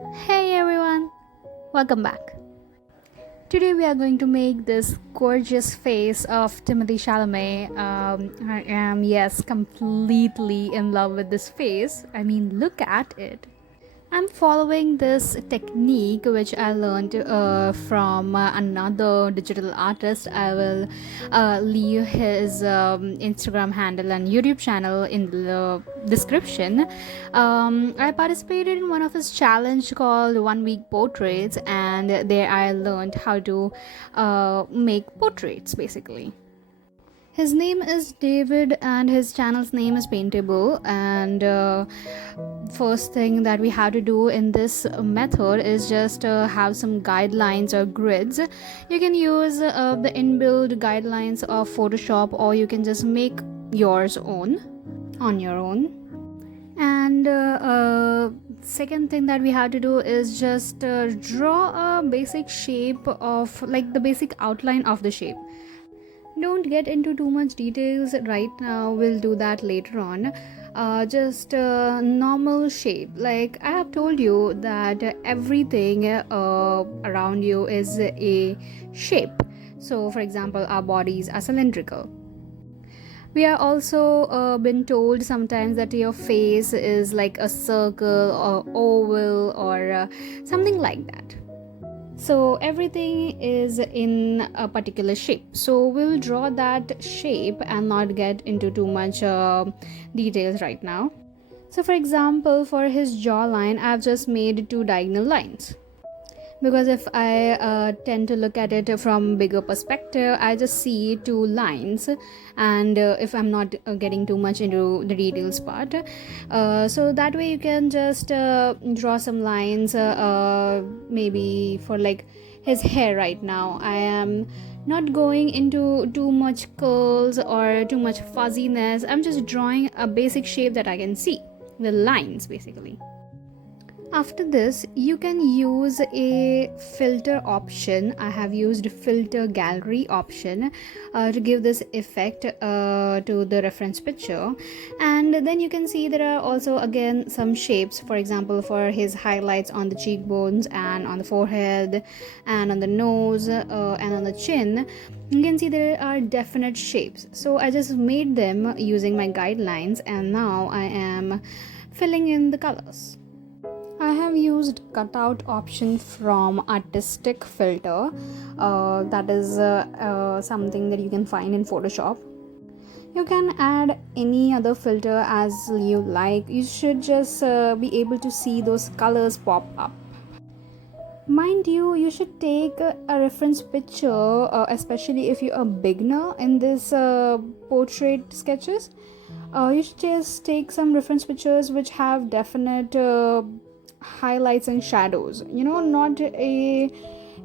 Hey everyone, welcome back. Today we are going to make this gorgeous face of Timothy Chalamet. I am, yes, completely in love with this face. I mean, look at it. I'm following this technique which I learned from another digital artist. I will leave his Instagram handle and YouTube channel in the description. I participated in one of his challenge called 1 week portraits, and there I learned how to make portraits basically. His name is David, and his channel's name is Paintable. And first thing that we have to do in this method is just have some guidelines or grids. You can use the inbuilt guidelines of Photoshop, or you can just make yours own on your own. And second thing that we have to do is just draw a basic shape of, like, the basic outline of the shape. Don't get into too much details right now, we'll do that later on. Just a normal shape. Like I have told you that everything around you is a shape. So for example, our bodies are cylindrical. We are also been told sometimes that your face is like a circle or oval or something like that. So everything is in a particular shape, so we'll draw that shape and not get into too much details right now. So for example, for his jawline, I've just made two diagonal lines, because if I tend to look at it from bigger perspective, I just see two lines. And if I'm not getting too much into the details part, so that way you can just draw some lines, maybe for like his hair. Right now I am not going into too much curls or too much fuzziness. I'm just drawing a basic shape that I can see, the lines basically. After this, you can use a filter option. I have used filter gallery option to give this effect to the reference picture. And then you can see there are also again some shapes. For example, for his highlights on the cheekbones and on the forehead and on the nose and on the chin, you can see there are definite shapes. So I just made them using my guidelines, and now I am filling in the colors. I have used cutout option from artistic filter. That is something that you can find in Photoshop. You can add any other filter as you like. You should just be able to see those colors pop up. Mind you, you should take a reference picture, especially if you're a beginner in this portrait sketches. You should just take some reference pictures which have definite highlights and shadows, not a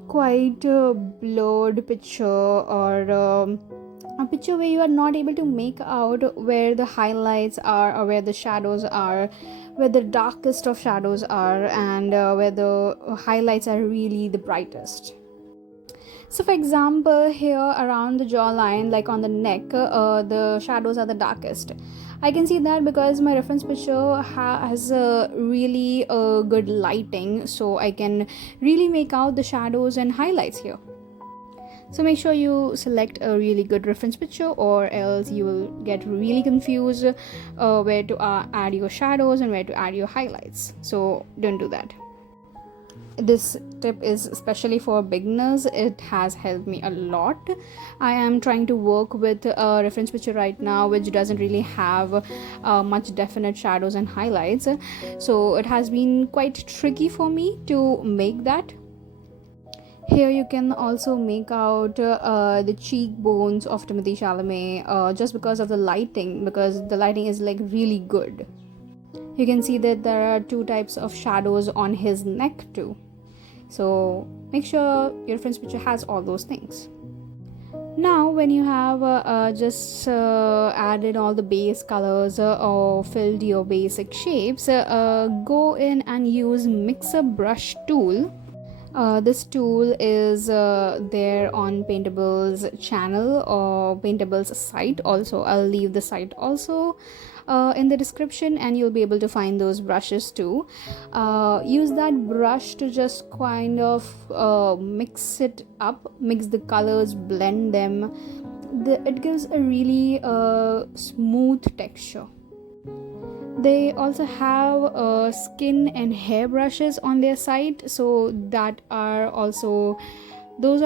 quite blurred picture, or a picture where you are not able to make out where the highlights are or where the shadows are, where the darkest of shadows are, and where the highlights are really the brightest. So for example, here around the jawline, like on the neck, the shadows are the darkest. I can see that because my reference picture has really good lighting, so I can really make out the shadows and highlights here. So make sure you select a really good reference picture, or else you will get really confused where to add your shadows and where to add your highlights. So don't do that. This tip is especially for beginners. It has helped me a lot. I am trying to work with a reference picture right now which doesn't really have much definite shadows and highlights, so it has been quite tricky for me to make that. Here you can also make out the cheekbones of Timothy Chalamet, just because of the lighting, because the lighting is like really good. You can see that there are two types of shadows on his neck too. So make sure your reference picture has all those things. Now when you have just added all the base colors or filled your basic shapes, go in and use mixer brush tool. This tool is there on Paintable's channel or Paintable's site also. I'll leave the site also in the description, and you'll be able to find those brushes too. Use that brush to just kind of mix it up, mix the colors, blend them. It gives a really smooth texture. They also have skin and hair brushes on their site, so those are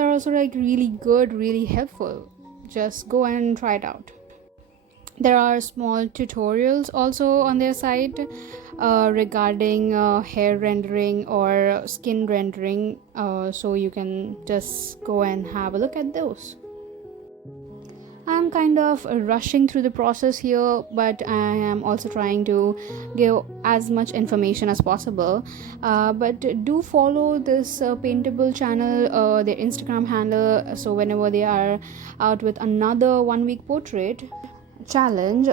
also like really good, really helpful. Just go and try it out. There are small tutorials also on their site regarding hair rendering or skin rendering, so you can just go and have a look at those. I'm kind of rushing through the process here, but I am also trying to give as much information as possible. But do follow this Paintable channel, their Instagram handle, so whenever they are out with another 1 week portrait challenge,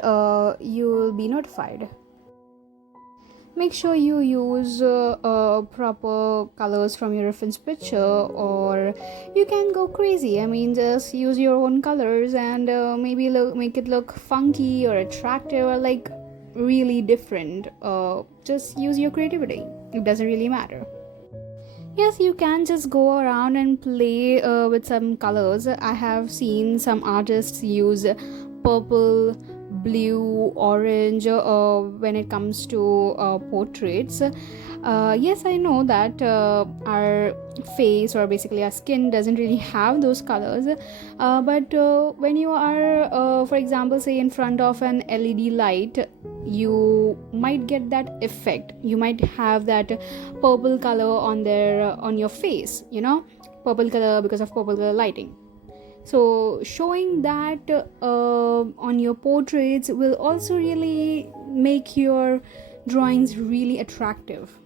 you'll be notified. Make sure you use proper colors from your reference picture, or you can go crazy. I mean, just use your own colors and maybe make it look funky or attractive or like really different. Just use your creativity. It doesn't really matter. Yes, you can just go around and play with some colors. I have seen some artists use purple, blue, orange when it comes to portraits. Yes, I know that our face, or basically our skin, doesn't really have those colors, but when you are for example, say in front of an LED light, you might get that effect. You might have that purple color on your face, purple color because of purple color lighting. So showing that on your portraits will also really make your drawings really attractive.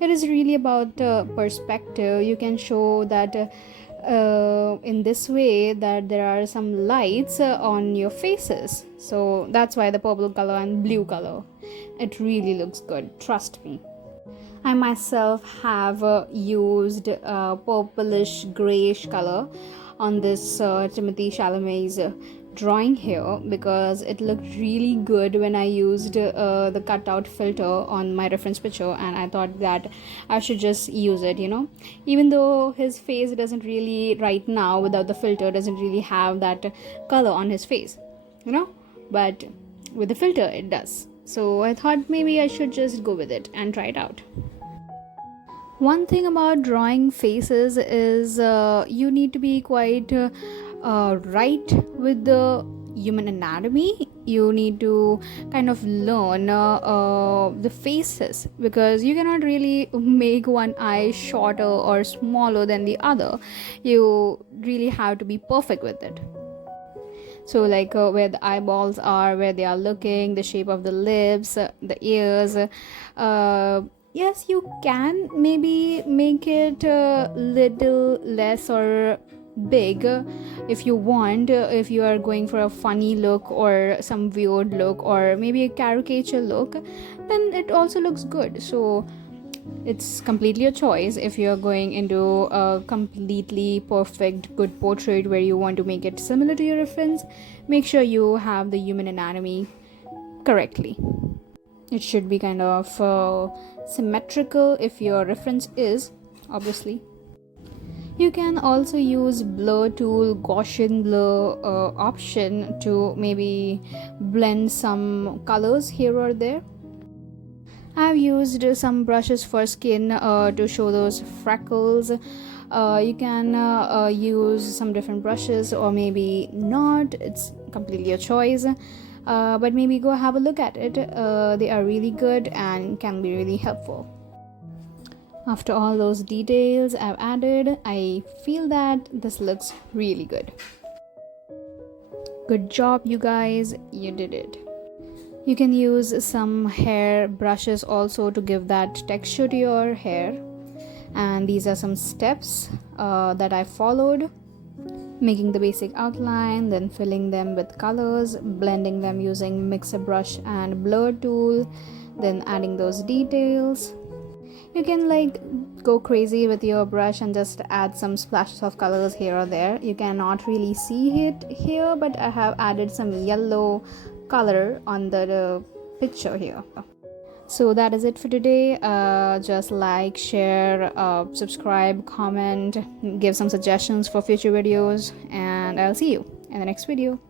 It is really about perspective. You can show that in this way that there are some lights on your faces. So that's why the purple color and blue color. It really looks good, trust me. I myself have used purplish grayish color on this Timothée Chalamet's drawing here, because it looked really good when I used the cutout filter on my reference picture, and I thought that I should just use it, even though his face doesn't really, right now without the filter, doesn't really have that color on his face, but with the filter it does. So I thought maybe I should just go with it and try it out. One thing about drawing faces is you need to be quite right with the human anatomy. You need to kind of learn the faces, because you cannot really make one eye shorter or smaller than the other. You really have to be perfect with it. So like where the eyeballs are, where they are looking, the shape of the lips, the ears, yes, you can maybe make it a little less or big if you want, if you are going for a funny look or some weird look or maybe a caricature look, then it also looks good. So it's completely a choice. If you're going into a completely perfect good portrait where you want to make it similar to your reference, make sure you have the human anatomy correctly. It should be kind of symmetrical if your reference is, obviously. You can also use blur tool, Gaussian blur option to maybe blend some colors here or there. I've used some brushes for skin to show those freckles. You can use some different brushes or maybe not. It's completely a choice. But maybe go have a look at it. They are really good and can be really helpful. After all those details I've added, I feel that this looks really good. Good job, you guys, you did it. You can use some hair brushes also to give that texture to your hair. And these are some steps that I followed. Making the basic outline, then filling them with colors, blending them using mixer brush and blur tool, then adding those details. You can go crazy with your brush and just add some splashes of colors here or there. You cannot really see it here, but I have added some yellow, color on the picture here. So that is it for today. Just like, share, subscribe, comment, give some suggestions for future videos, and I'll see you in the next video.